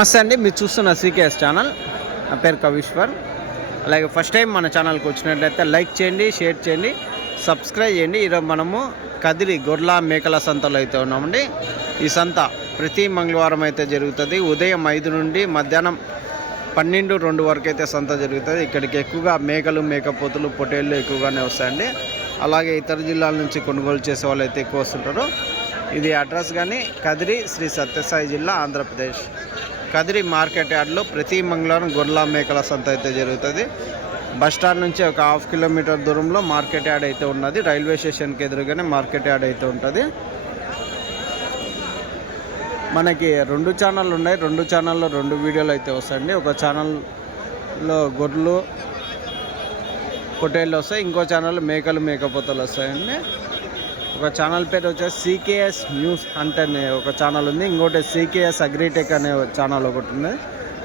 నమస్తే అండి మీరు చూస్తున్న సీకేఎస్ ఛానల్. నా పేరు కవీశ్వర్. అలాగే ఫస్ట్ టైం మన ఛానల్కి వచ్చినట్లయితే లైక్ చేయండి షేర్ చేయండి సబ్స్క్రైబ్ చేయండి. ఈరోజు మనము కదిరి గొర్ల మేకల సంతలో అయితే ఉన్నామండి. ఈ సంత ప్రతి మంగళవారం అయితే జరుగుతుంది. ఉదయం ఐదు నుండి మధ్యాహ్నం పన్నెండు రెండు వరకు అయితే సంత జరుగుతుంది. ఇక్కడికి ఎక్కువగా మేకలు మేకపోతులు పొటేళ్ళు ఎక్కువగానే వస్తాయండి. అలాగే ఇతర జిల్లాల నుంచి కొనుగోలు చేసే వాళ్ళు అయితే ఎక్కువ వస్తుంటారు. ఇది అడ్రస్ కానీ కదిరి శ్రీ సత్యసాయి జిల్లా ఆంధ్రప్రదేశ్. కదిరి మార్కెట్ యార్డ్లో ప్రతి మంగళవారం గొర్రెల మేకల సంత అయితే జరుగుతుంది. బస్ స్టాండ్ నుంచి ఒక హాఫ్ కిలోమీటర్ దూరంలో మార్కెట్ యార్డ్ అయితే ఉన్నది. రైల్వే స్టేషన్కి ఎదురుగానే మార్కెట్ యార్డ్ అయితే ఉంటుంది. మనకి రెండు ఛానళ్ళు ఉన్నాయి. రెండు ఛానల్లో రెండు వీడియోలు అయితే వస్తాయండి. ఒక ఛానల్లో గొర్రెలు పొట్టేళ్ళు వస్తాయి. ఇంకో ఛానల్ మేకలు మేకపోతలు వస్తాయండి. ఒక ఛానల్ పేరు వచ్చేసి సీకేఎస్ న్యూస్ అంటే అనే ఒక ఛానల్ ఉంది. ఇంకోటి సీకేఎస్ అగ్రిటెక్ అనే ఛానల్ ఒకటి ఉంది.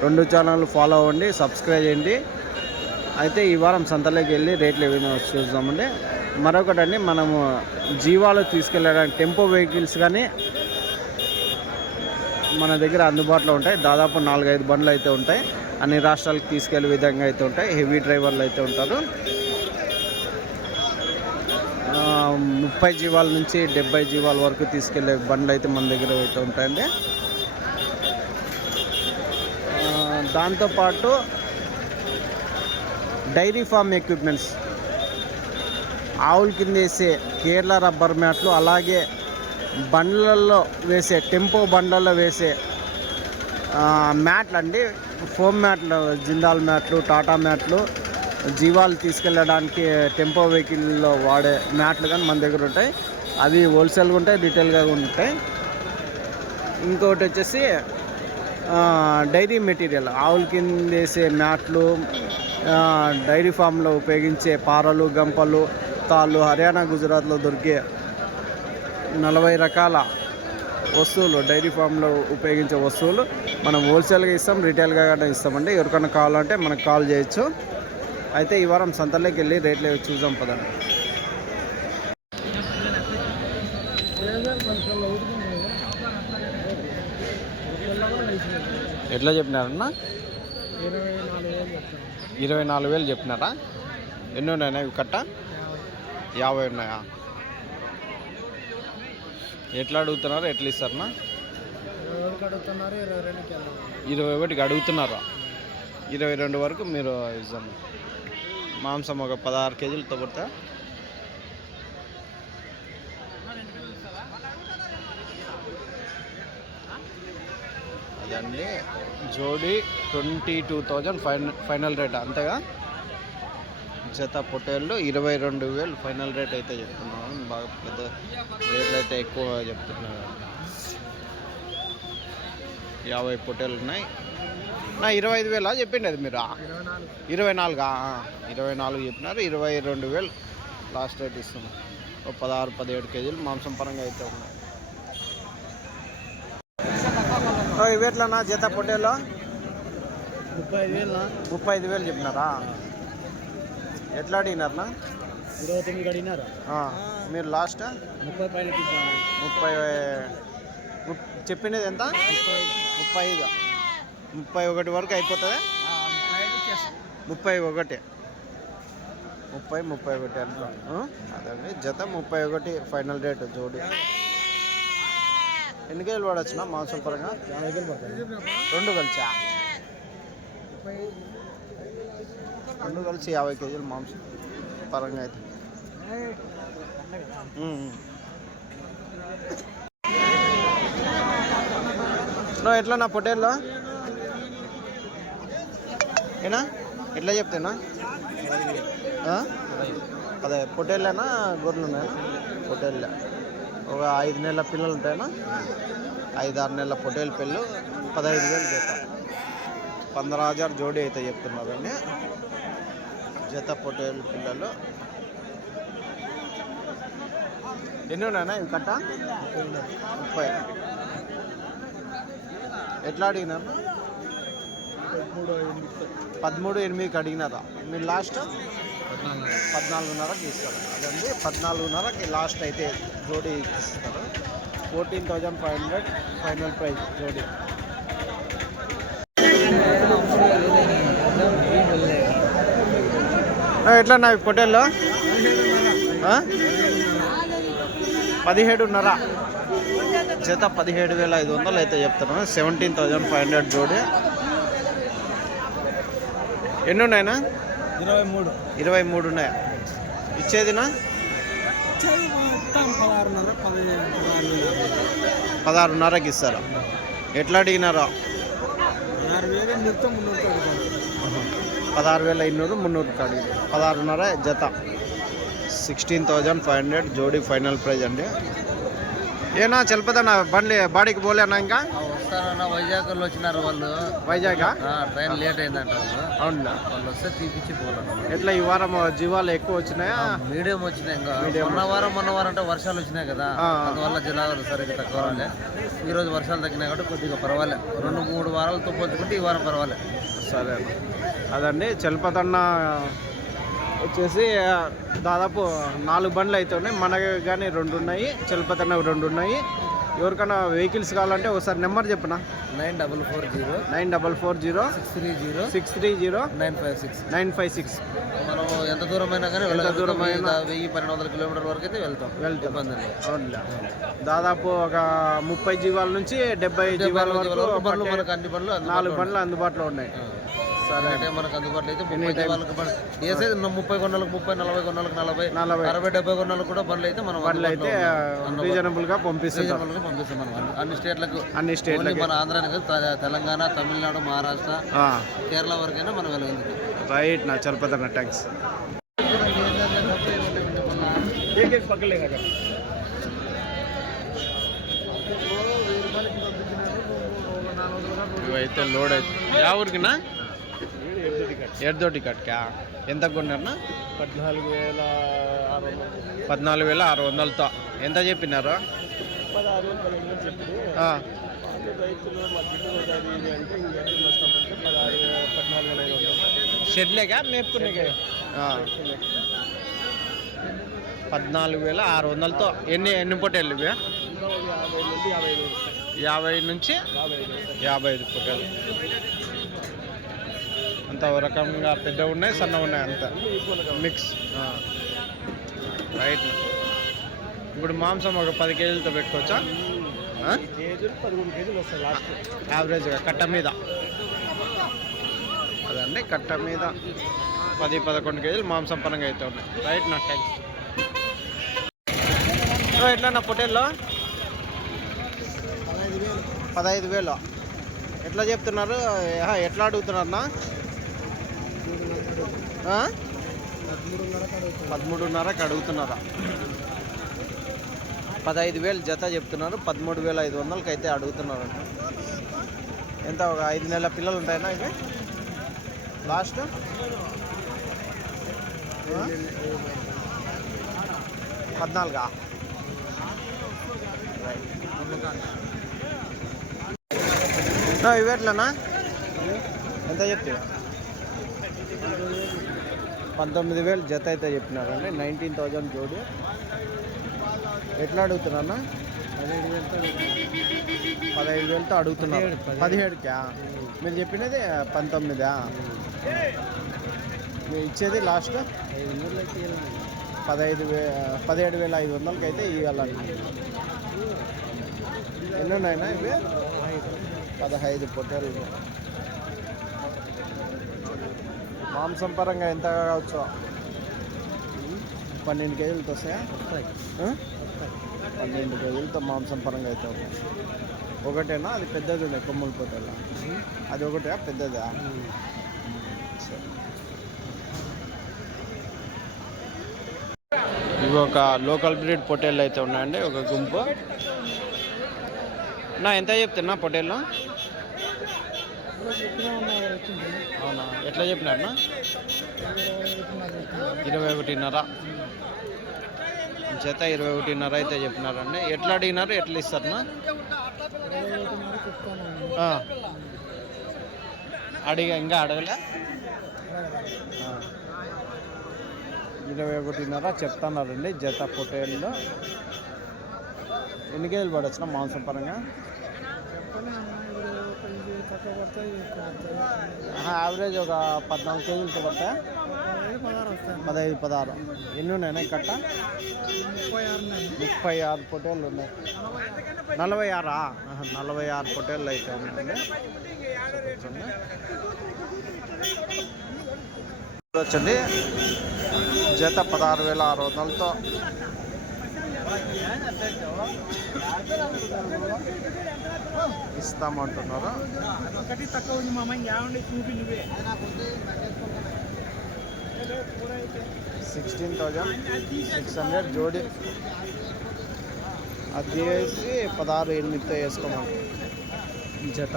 రెండు ఛానల్ ఫాలో అవ్వండి సబ్స్క్రైబ్ చేయండి. అయితే ఈ వారం సంతలోకి వెళ్ళి రేట్లు ఏమైనా చూద్దామండి. మరొకటండి మనము జీవాలు తీసుకెళ్ళడానికి టెంపో వెహికల్స్ కానీ మన దగ్గర అందుబాటులో ఉంటాయి. దాదాపు నాలుగైదు బండ్లు అయితే ఉంటాయి. అన్ని రాష్ట్రాలకు తీసుకెళ్ళే విధంగా అయితే ఉంటాయి. హెవీ డ్రైవర్లు అయితే ఉంటారు. ముప్పై జీవాల నుంచి డెబ్బై జీవాల వరకు తీసుకెళ్ళే బండ్లు అయితే మన దగ్గర అయితే ఉంటాయండి. దాంతోపాటు డైరీ ఫామ్ ఎక్విప్మెంట్స్ ఆవుల కింద వేసే కేరళ రబ్బర్ మ్యాట్లు అలాగే బండ్లలో వేసే టెంపో బండ్లలో వేసే మ్యాట్లు అండి ఫోమ్ మ్యాట్లు జిందాల్ మ్యాట్లు టాటా మ్యాట్లు జీవాలు తీసుకెళ్ళడానికి టెంపో వెహికల్లో వాడే మ్యాట్లు కానీ మన దగ్గర ఉంటాయి. అవి హోల్సేల్గా ఉంటాయి రిటైల్గా ఉంటాయి. ఇంకొకటి వచ్చేసి డైరీ మెటీరియల్. ఆవుల కింద వేసే మ్యాట్లు డైరీ ఫామ్లో ఉపయోగించే పారలు గంపలు తాళ్ళు హర్యానా గుజరాత్లో దొరికే నలభై రకాల వస్తువులు డైరీ ఫామ్లో ఉపయోగించే వస్తువులు మనం హోల్సేల్గా ఇస్తాం రిటైల్గా కూడా ఇస్తామండి. ఎవరికైనా కావాలంటే మనకు కాల్ చేయొచ్చు. అయితే ఈ వారం సంతలోకి వెళ్ళి రేట్లు ఏవో చూద్దాం పదండి. ఎట్లా చెప్పినారన్నా? ఇరవై నాలుగు వేలు చెప్పినారా? ఎన్ని ఉన్నాయన్నా ఇవి కట్ట? యాభై ఉన్నాయా? ఎట్లా అడుగుతున్నారు? ఎట్లా ఇస్తారన్నా? ఇరవై ఒకటికి అడుగుతున్నారా? ఇరవై రెండు వరకు మీరు ఇస్తాను మాంసం ఒక పదహారు కేజీలతో పడతా. అదండి. జోడీ twenty two thousand final final rate అంతేగా? జత పొటేళ్ళు ఇరవై రెండు వేలు ఫైనల్ రేట్ అయితే చెప్తున్నాను. బాగా పెద్ద రేట్లు అయితే ఎక్కువ చెప్తున్నాను యాభై పొట్టేలు ఉన్నాయి. నా ఇరవై ఐదు వేలా చెప్పిండి అది మీరు. ఇరవై నాలుగు. ఇరవై నాలుగా చెప్పినారు. ఇరవై రెండు వేలు లాస్ట్ రేట్ ఇస్తున్నాం. ఓ పదహారు పదిహేడు కేజీలు మాంసం పరంగా అయితే ఉన్నాయి. ఓ, ఇవి ఎట్లనా జత పొట్టేలో? ముప్పై ఐదు వేలు ముప్పై ఐదు వేలు చెప్పినారా? ఎట్లా అడిగినారనా ఇరవై తొమ్మిది అడిగినారా? మీరు లాస్ట్? ముప్పై పైన ముప్పై ముప్- చెప్పినది ఎంత? ముప్పై ఐదు. ముప్పై ఒకటి వరకు అయిపోతుందా? ముప్పై ఒకటి. ముప్పై ముప్పై ఒకటి ఆ? అదండి. జత ముప్పై ఒకటి ఫైనల్ రేట్ జోడి. ఎన్ని కేజీలు పడచ్చునా మాంసం పరంగా? రెండు కలిసా? రెండు కలిసి యాభై కేజీలు మాంసం పరంగా అయితే. నువ్వు ఎట్లా నా పొట్టేల్లో ఏనా? ఎట్లా చెప్తేనా? అదే పొట్టేళ్ళేనా గొర్రెలు ఉన్నాయా? పొట్టేళ్ళే ఒక ఐదు నెలల పిల్లలు ఉంటాయనా? ఐదు ఆరు నెలల పొట్టేలు పిల్లలు పదహైదు వేలు జత. పంద్రహ హజార్ జోడీ అయితే చెప్తున్నారండి జత పొటేలు పిల్లలు. ఎన్ని ఉన్నాయన్నా ఇవి కట్ట? ముప్పై. ఎట్లా అడిగినారు? పదమూడు ఎనిమిదికి అడిగినారా మీరు లాస్ట్ పద్నాలుగున్నరకి ఇస్తారు అదండి పద్నాలుగున్నరకి లాస్ట్ అయితే జోడీ ఇస్తారు. Fourteen thousand five hundred final prize జోడీ. ఎట్లా నా ఫోటోలో పదిహేడున్నర. జత పదిహేడు వేల ఐదు వందలు అయితే చెప్తాను సెవెంటీన్ థౌజండ్ ఫైవ్ హండ్రెడ్ జోడి. ఎన్ని ఉన్నాయినా ఇరవై మూడు. ఇరవై మూడు ఉన్నాయా ఇచ్చేదినా పదహారున్నరకి ఇస్తారా? ఎట్లా అడిగినారో? పదహారు వేల ఐనూరు మున్నూరు కాడి పదహారున్నర జత. సిక్స్టీన్ థౌజండ్ ఫైవ్ హండ్రెడ్ జోడీ ఫైనల్ ప్రైజ్ అండి. ఏనా చలిపోతానా బండి బాడీకి పోలేనా ఇంకా? వైజాగ్ వాళ్ళు వచ్చినారు వాళ్ళు. వైజాగ్? ట్రైన్ లేట్ అయిందంట అవునా? వాళ్ళు వస్తే తీపిచ్చి పోవాలన్న ఎట్లా ఈ వారం జీవాలు ఎక్కువ వచ్చినాయా? మీడియం వచ్చినాయి ఇంకా. మొన్న వారం మొన్న వారం అంటే వర్షాలు వచ్చినాయి కదా. అందువల్ల జిల్లాలు సరిగ్గా తక్కువ ఈ రోజు వర్షాలు తగ్గినాయి కాబట్టి కొద్దిగా పర్వాలే. రెండు మూడు వారాలతో పోల్చుకుంటే ఈ వారం పర్వాలే. సరే అదండి చలపతన్న వచ్చేసి దాదాపు నాలుగు బండ్లు అయితే ఉన్నాయి. మనకి కానీ రెండు ఉన్నాయి. చలపతన్న రెండు ఉన్నాయి. ఎవరికైనా వెహికల్స్ కావాలంటే ఒకసారి నెంబర్ చెప్పనా? Nine double four zero nine double four zero six three zero six three zero nine five six nine five six. మనం ఎంత దూరమైనా కానీ వెళ్ళగలుగుతాం. దూరమైనా. వెయ్యి- పన్నెండు వందల కిలోమీటర్ల వరకు అయితే వెళ్తాం. వెళ్తాం. అవునులే. దాదాపు ఒక ముప్పై జీవాల నుంచి డెబ్బై జీవాల వరకు మనకు అన్ని నాలుగు బండ్లు అందుబాటులో ఉన్నాయి. సరే. అంటే మనకు అందుబాటులో అయితే ముప్పై సైజ్ ముప్పై కొన్నాళ్ళకి ముప్పై నలభై కొన్నాళ్ళకి నలభై నలభై. అరవై డెబ్బై కొన్నాళ్ళకి కూడా బండ్లు అయితే మనం బండ్లు అయితే రీజనబుల్గా పంపిస్తుంటాం. రీజనబుల్గా పంపిస్తాం మనం. అన్ని- స్టేట్లకు. అన్ని స్టేట్లకి. మన ఆంధ్రాని కాదు తెలంగాణ తమిళనాడు మహారాష్ట్ర ఆ, కేరళ వరకైనా మనం వెళ్ళగలుగుతాం. రైట్ నా చలపతన్న ట్యాంక్స్ ఇవైతే లోడ్ అయితే యా ఊరికినా? ఎర్దోటి కట్కా ఎంత కొన్నారనా పద్నాలుగు వేల ఆరు వందలు. పద్నాలుగు వేల ఆరు వందలతో ఎంత చెప్పినారు? పదహారు పదిహేను రైతులు అంటే పద్నాలుగు వేల ఐదు వందలు షెడ్లేగా మేపుకునే పద్నాలుగు వేల ఆరు వందలతో. ఎన్ని ఎన్ని పొట్టేళ్ళు యాభై నుంచి యాభై ఐదు పొట్టేలు అంత రకంగా పెద్దగా ఉన్నాయి సన్నగా ఉన్నాయి అంత. మిక్స్ రైట్ ఇప్పుడు మాంసం ఒక పది కేజీలతో పెట్టుకోవచ్చా? యావరేజ్గా కట్ట మీద. అదండి కట్ట మీద పది పదకొండు కేజీలు మాంసం పరంగా అయితే ఉన్నాయి. రైట్ నా థ్యాంక్స్ ఎట్లా నా పొటేల్లో పదహైదు వేలు. పదహైదు ఎట్లా చెప్తున్నారు? ఎట్లా అడుగుతున్నారన్నా పదమూడున్నరకి అడుగుతున్నారా పదహైదు వేలు జత చెప్తున్నారు. పదమూడు వేల ఐదు వందలకి అయితే అడుగుతున్నారు ఎంత? ఒక ఐదు నెలల పిల్లలు ఉంటాయన్నా ఇవి? లాస్ట్? పద్నాలుగా? ఇవి ఎట్లనా? ఎంత చెప్తావా పంతొమ్మిది వేలు జత అయితే చెప్పినారండి. నైన్టీన్ థౌజండ్ జోడి. ఎట్లా అడుగుతున్నా పదిహేడు వేలతో పదహైదు వేలతో అడుగుతున్నారు పదిహేడుకా? మీరు చెప్పినది పంతొమ్మిదా? మీరు ఇచ్చేది లాస్ట్? పదహైదు వే పదిహేడు వేల ఐదు వందలకి అయితే ఇవ్వాలండి. ఎన్ని ఉన్నాయినా ఇవి? పదహైదు పొట్టలు మాంసం పరంగా ఎంత కావచ్చు? పన్నెండు కేజీలతో వస్తాయా? పన్నెండు కేజీలతో మాంసం పరంగా అయితే ఒకటేనా? అది పెద్దది ఉంది కొమ్ముల పొట్టేల అది ఒకటే పెద్దదా? సరే. ఇవి ఒక లోకల్ బ్రీడ్ పొట్టేళ్ళు అయితే ఉన్నాయండి ఒక గుంపు. నా ఎంత చెప్తున్నా పొట్టేళ్ళు అవునా ఎట్లా చెప్పినారన్నా ఇరవై ఒకటిన్నర. జత ఇరవై ఒకటిన్నర అయితే చెప్పినారండి. ఎట్లా అడిగినారు ఎట్లా ఇస్తారన్నా ఆ. అడిగా ఇంకా అడగలే? ఇరవై ఒకటిన్నర చెప్తున్నారండి జత పొట్టేళ్ళు. ఎన్ని కేజీలు పడొచ్చిన మాంసం పరంగా తక్కువ పడతాయి ఎక్కువ పడతాయి యావరేజ్ ఒక పద్నాలుగు కేజీలతో పడతాయా పదహైదు పదహారు. ఎన్ని ఉన్నాయి కట్ట? ముప్పై ఆరు పొటేళ్ళు ఉన్నాయి. నలభై ఆరా? నలభై ఆరు పొటేళ్ళు అయితే ఉన్నాయండి. చూడండి. వచ్చండి జత పదహారు వేల ఆరు వందలతో. ఇస్తామంటున్నారు? ఒకటి తక్కువ ఉంది మామ యావండి చూపి నువ్వే. సిక్స్టీన్ థౌజండ్ సిక్స్ హండ్రెడ్ జోడి. అది వేసి పదహారు ఎనిమిదితో వేసుకోమంటారు జత.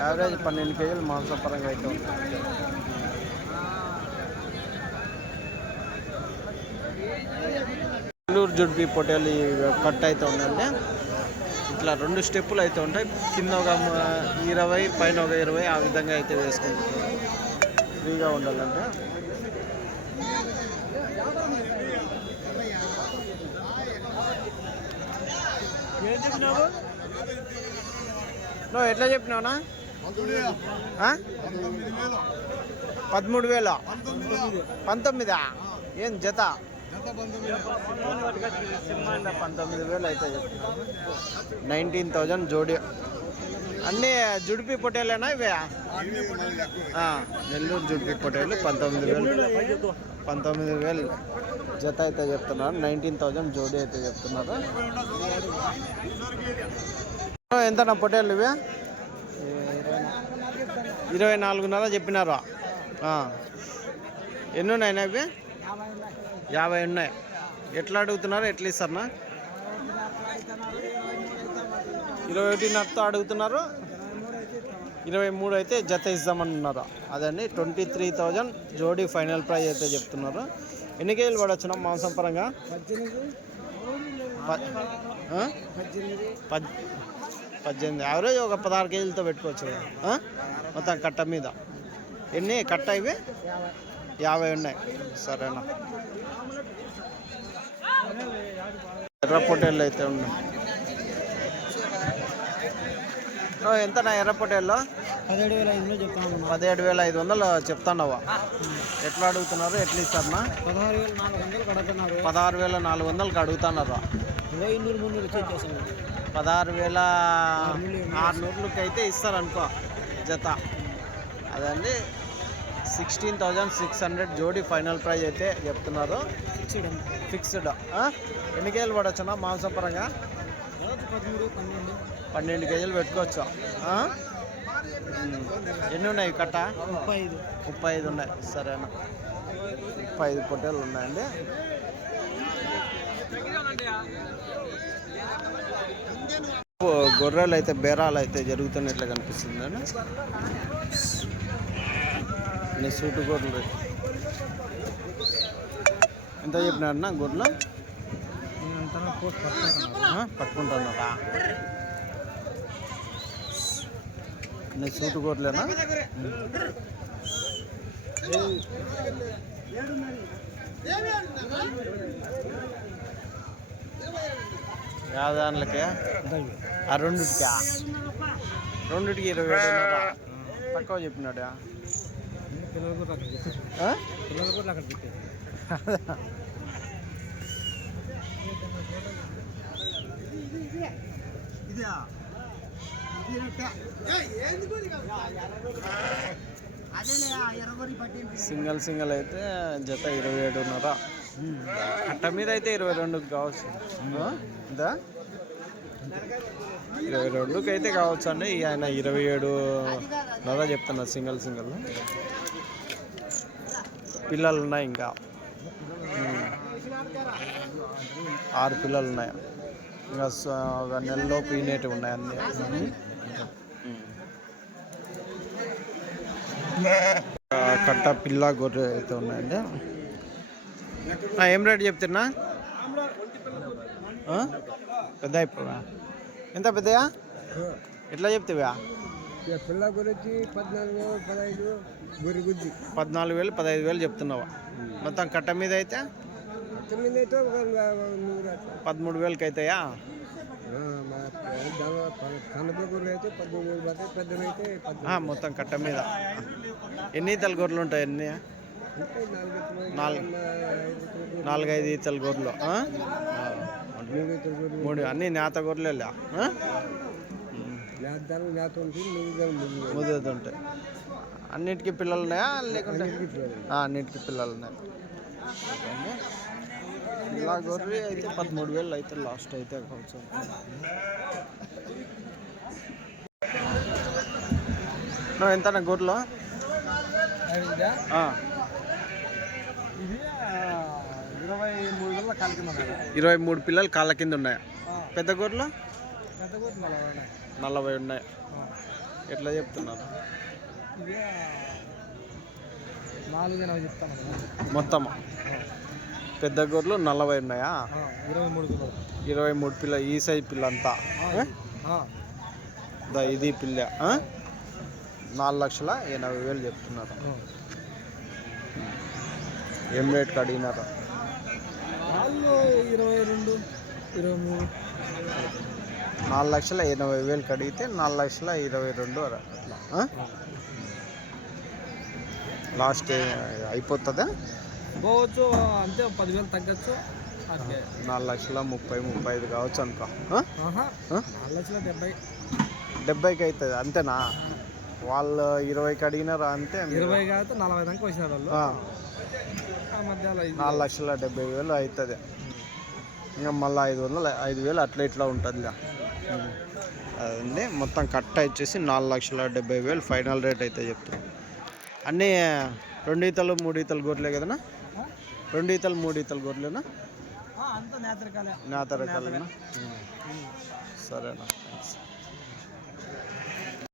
యావరేజ్ పన్నెండు కేజీలు మాంసపరంగా అయితే ఉంది జుడ్పి పొటేలు కట్ అయితే ఉందండి ఇట్లా రెండు స్టెప్పులు అయితే ఉంటాయి. కింద ఒక ఇరవై పైన ఒక ఇరవై ఆ విధంగా అయితే వేసుకుంటున్నారు ఫ్రీగా ఉండాలంటే. ఏం చెప్పినావు? నువ్వు ఎట్లా చెప్పినావునా? పదమూడు వేల. పంతొమ్మిదా? ఏం జత? పంతొమ్మిది వేలు అయితే నైన్టీన్ థౌజండ్ జోడి. అన్నీ జుడిపి పొటేలేనా ఇవే? నెల్లూరు జుడిపి పొటేలు పంతొమ్మిది వేలు. పంతొమ్మిది వేలు. జత అయితే చెప్తున్నారు. నైన్టీన్ థౌజండ్ జోడి అయితే చెప్తున్నారు. ఎంత నా పొటేలు ఇవి? ఇరవై నాలుగున్నర చెప్పినారు. ఆ. ఎన్ని ఇవి? యాభై ఉన్నాయి. ఎట్లా అడుగుతున్నారు? ఎట్లా ఇస్తారన్నా? ఇరవై ఒకటిన్నరతో అడుగుతున్నారు. ఇరవై మూడు అయితే జత ఇద్దామన్నారు అదండి ట్వంటీ త్రీ థౌజండ్ జోడీ ఫైనల్ ప్రైజ్ అయితే చెప్తున్నారు. ఎన్ని కేజీలు పడవచ్చునా మాంసం పరంగా? పద్దెనిమిది ప- పద్ పద్దెనిమిది. యావరేజ్ ఒక పదహారు కేజీలతో పెట్టుకోవచ్చు కదా. మొత్తం కట్ట మీద. ఎన్ని? కట్ట ఇవి? యాభై ఉన్నాయి. సరేనా. ఎర్ర పొట్టేళ్ళు అయితే ఉన్నాయి ఎంతనా ఎర్ర పొట్టేళ్ళు పదిహేడు వేల ఐదులో చెప్తాను పదిహేడు వేల ఐదు వందలు చెప్తున్నావా ఎట్లా అడుగుతున్నారు? ఎట్లా ఇస్తారనా పదహారు వేల నాలుగు వందలు కడుతున్నారు పదహారు వేల నాలుగు వందలకి అడుగుతున్నారు పదహారు వేల ఆరునూరులకి అయితే ఇస్తారనుకో జత. అదండి సిక్స్టీన్ థౌజండ్ సిక్స్ హండ్రెడ్ జోడీ ఫైనల్ ప్రైజ్ అయితే చెప్తున్నారు. చూడండి ఫిక్స్డ్. ఎన్ని కేజీలు పడవచ్చునా మాంసపరంగా? పదమూడు పన్నెండు పన్నెండు కేజీలు పెట్టుకోవచ్చు. ఎన్ని ఉన్నాయి కట్ట? ముప్పై ఐదు ముప్పై ఐదు ఉన్నాయి. సరేనా. ముప్పై ఐదు పొట్టేలు ఉన్నాయండి. గొర్రెలు అయితే బేరాలు అయితే జరుగుతున్నట్లు కనిపిస్తుంది అండి అన్ని సూటు గొర్రెలు. ఎంత చెప్పినారన్నా పోస్ట్ పట్టుకుంటాను ఆ, పట్టుకుంటున్నారా అన్ని సూటు గొర్రెలేనా? యాదాన్లకే? ఆ రెండుటికా? రెండుటికి ఇరవై తక్కువ చెప్పినాడు? పిల్లలు కూడా అక్కడ? పిల్లలు కూడా అక్కడ సింగల్ సింగల్ అయితే జత ఇరవై ఏడున్నర అట్ట మీద అయితే ఇరవై రెండుకి కావచ్చు. ఇందా ఇరవై రెండుకి అయితే కావచ్చు అండి. ఈ ఆయన ఇరవై ఏడు నర చెప్తున్నారు సింగల్ సింగల్. పిల్లలు ఉన్నాయి ఇంకా ఆరు పిల్లలు ఉన్నాయి ఇంకా ఒక నెలలోపు ఈనేటివి ఉన్నాయి అన్ని. కట్ట పిల్ల గొర్రె అయితే ఉన్నాయండి. ఏం రేట్ చెప్తున్నా? పెద్ద అయిపోవా ఎంత పెద్దయా? ఎట్లా చెప్తావా? పిల్ల గురించి పద్నాలుగు పదహైదు గురి గుద్ది. పద్నాలుగు వేలు పదహైదు వేలు చెప్తున్నావా? మొత్తం కట్ట మీద అయితే? తొమ్మిది అయితే ఒక నూరు అట్లా. పదమూడు వేలకి అవుతాయా అయితే పడతాయి మొత్తం కట్ట మీద. ఎన్ని ఈతల గొర్రెలు ఉంటాయి ఎన్ని నాలుగు నాలుగైదు ఈతల గొర్రెలు? మూడు అన్ని నేత గొర్రెలే. ముదిరిది ఉంటాయి. అన్నిటికీ పిల్లలు ఉన్నాయా? లేకుంటే అన్నిటికీ పిల్లలు. ఆ, అన్నిటికీ పిల్లలు ఉన్నాయి? ఇలా గొర్రె అయితే పదమూడు వేలు అయితే లాస్ట్ అయితే కొంచెం ఎంత గొర్రెలు? ఇది ఆ, ఇరవై మూడు పిల్లలు కాళ్ళ కింద ఉన్నాయి. పెద్ద గొర్రెలు? గొర్రెలు నలభై ఉన్నాయి. ఎట్లా చెప్తున్నారు? ఇది పెద్ద గొర్రెలు నలభై ఉన్నాయా? ఇరవై మూడు కిలో. ఇరవై మూడు పిల్ల ఈ సైజ్ పిల్ల అంతా ఇది పిల్ల? నాలుగు లక్షల ఎనభై వేలు చెప్తున్నారు. ఏం రేట్కి అడిగినారు ఇరవై రెండు ఇరవై మూడు. నాలుగు లక్షల ఎనభై వేలకి అడిగితే నాలుగు లక్షల ఇరవై రెండు అట్లా? లాస్ట్ అయిపోతుందా? పోవచ్చు అంతే పదివేలు తగ్గచ్చు. నాలుగు లక్షల ముప్పై ముప్పై ఐదు కావచ్చు అనుకో? నాలుగు లక్షల డెబ్బై. డెబ్బైకి అవుతుంది అంతేనా? వాళ్ళు ఇరవైకి అడిగినారా అంటే మీరు- ఇరవై కాదు నలభై దాకా వచ్చినారు వాళ్ళు. నాలుగు లక్షల డెబ్బై వేలు అవుతుంది ఇంకా మళ్ళీ ఐదు వందలు ఐదు వేలు అట్లా ఇట్లా ఉంటుంది అదండి మొత్తం కట్ట ఇచ్చేసి నాలుగు లక్షల డెబ్బై వేలు ఫైనల్ రేట్ అయితే చెప్తాను అన్నీ రెండు ఈతలు మూడు ఈతలు గొర్రెలే కదనా? రెండు ఈతలు మూడు ఈతలు గొర్రెలేనా? నేత రకాలేనా సరేనా.